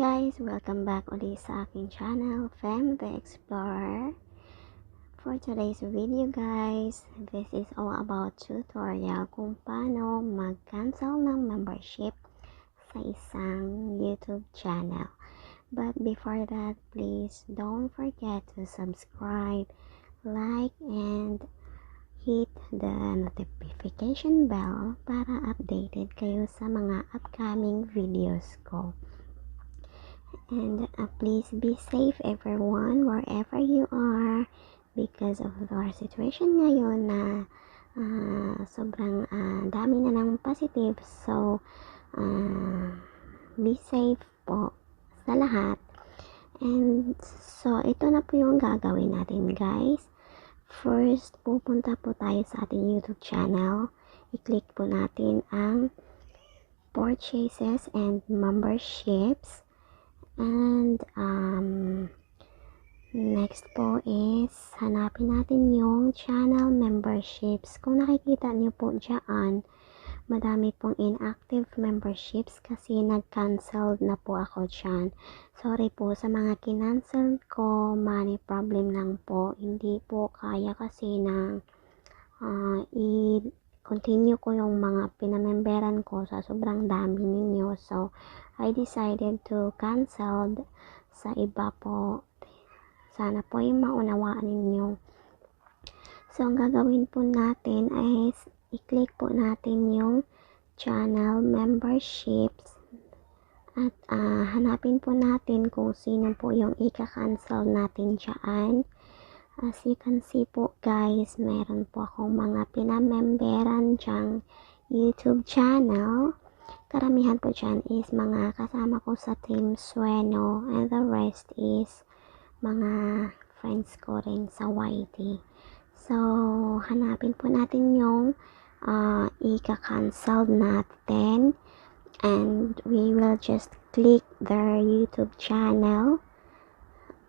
guys! Welcome back ulit sa aking channel, Fem the Explorer. For today's video guys, this is all about tutorial kung paano mag-cancel ng membership sa isang YouTube channel. But before that, please don't forget to subscribe, like, and hit the notification bell para updated kayo sa mga upcoming videos ko. And please be safe everyone wherever you are because of our situation ngayon na sobrang dami na ng positive. So be safe po sa lahat. And so ito na po yung gagawin natin guys. First, pupunta po tayo sa ating YouTube channel. I-click po natin ang purchases and memberships. And next po is hanapin natin yung channel memberships. Kung nakikita niyo po dyan, madami pong inactive memberships kasi nag-cancel na po ako dyan. Sorry po sa mga kinancel ko, money problem lang po. Hindi po kaya kasi na i-continue ko yung mga pinamemberan ko sa sobrang dami ninyo. So, I decided to cancel sa iba po. Sana po yung maunawaan ninyo. So, ang gagawin po natin is i-click po natin yung channel memberships at hanapin po natin kung sino po yung ika-cancel natin dyan. As you can see po guys, meron po akong mga pinamemberan dyang YouTube channel. Karamihan po dyan is mga kasama ko sa Team Sueno and the rest is mga friends ko rin sa YT. So, hanapin po natin yung ika-cancel natin and we will just click their YouTube channel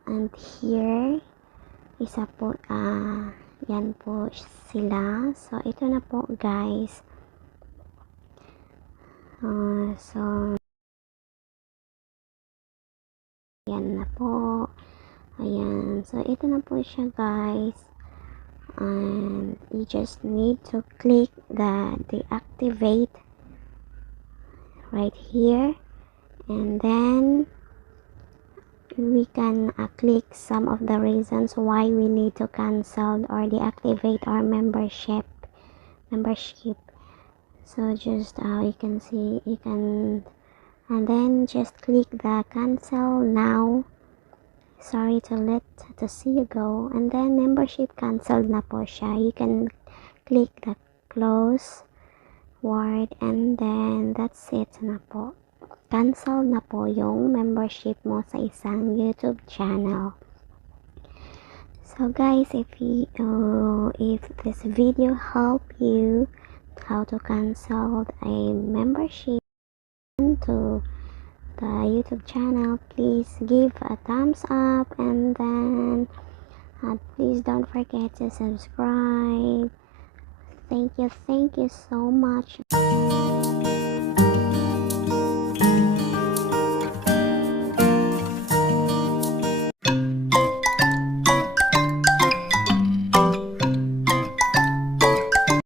and here isa po, yan po sila. So, ito na po guys. So, yan na po. Ayan. So, ito na po siya guys. And you just need to click the deactivate right here. And then, we can click some of the reasons why we need to cancel or deactivate our membership. So just you can see, you can, and then just click the cancel now. Sorry to see you go. And then membership canceled na po siya. You can click the close word and then that's it na po. Cancel na po yung membership mo sa isang YouTube channel. So guys, if this video help you how to cancel a membership to the YouTube channel, please give a thumbs up and then please don't forget to subscribe. Thank you so much.